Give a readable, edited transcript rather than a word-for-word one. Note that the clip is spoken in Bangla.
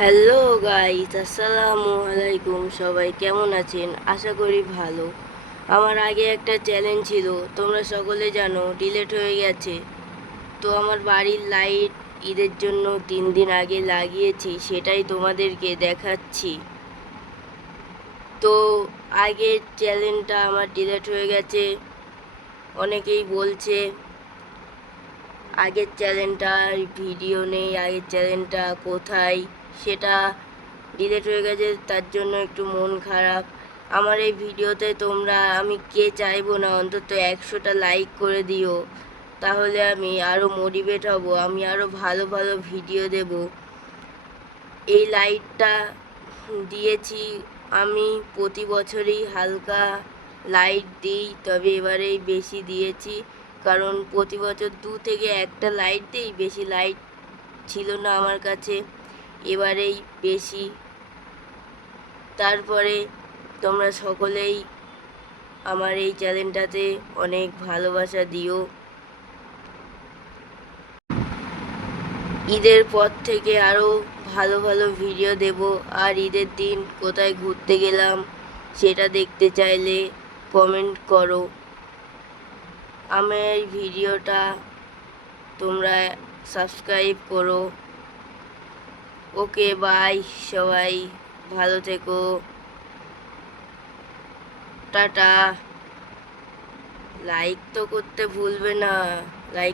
হ্যালো গাইস, আসসালামু আলাইকুম। সবাই কেমন আছেন? আশা করি ভালো। আমার আগে একটা চ্যালেঞ্জ ছিল, তোমরা সকলে জানো, ডিলিট হয়ে গেছে। তো আমার বাড়ির লাইট ঈদের জন্য 3 দিন আগে লাগিয়েছি, সেটাই তোমাদেরকে দেখাচ্ছি। তো আগের চ্যালেঞ্জটা আমার ডিলিট হয়ে গেছে। অনেকেই বলছে আগের চ্যানেলটার ভিডিও নেই, আগের চ্যানেলটা কোথায়, সেটা ডিলিট হয়ে গেছে, তার জন্য একটু মন খারাপ। আমার এই ভিডিওতে তোমরা, আমি কে চাইবো না অন্তত 100টা লাইক করে দিও, তাহলে আমি আরও মোটিভেট হব, আমি আরও ভালো ভালো ভিডিও দেব। এই লাইটটা দিয়েছি আমি প্রতি বছরই হালকা লাইট দিই, তবে এবারেই বেশি দিয়েছি, কারণ প্রতি বছর 2 থেকে 1টা লাইট দিই, বেশি লাইট ছিল না আমার কাছে, এবারেই বেশি। তারপরে তোমরা সকলেই আমার এই চ্যানেলটাতে অনেক ভালোবাসা দিও। ঈদের পর থেকে আরও ভালো ভালো ভিডিও দেব। আর ঈদের দিন কোথায় ঘুরতে গেলাম সেটা দেখতে চাইলে কমেন্ট করো। আমার এই ভিডিওটা তোমরা সাবস্ক্রাইব করো। ওকে, বাই। সবাই ভালো থেকো। টাটা। লাইক তো করতে ভুলবে না। লাইক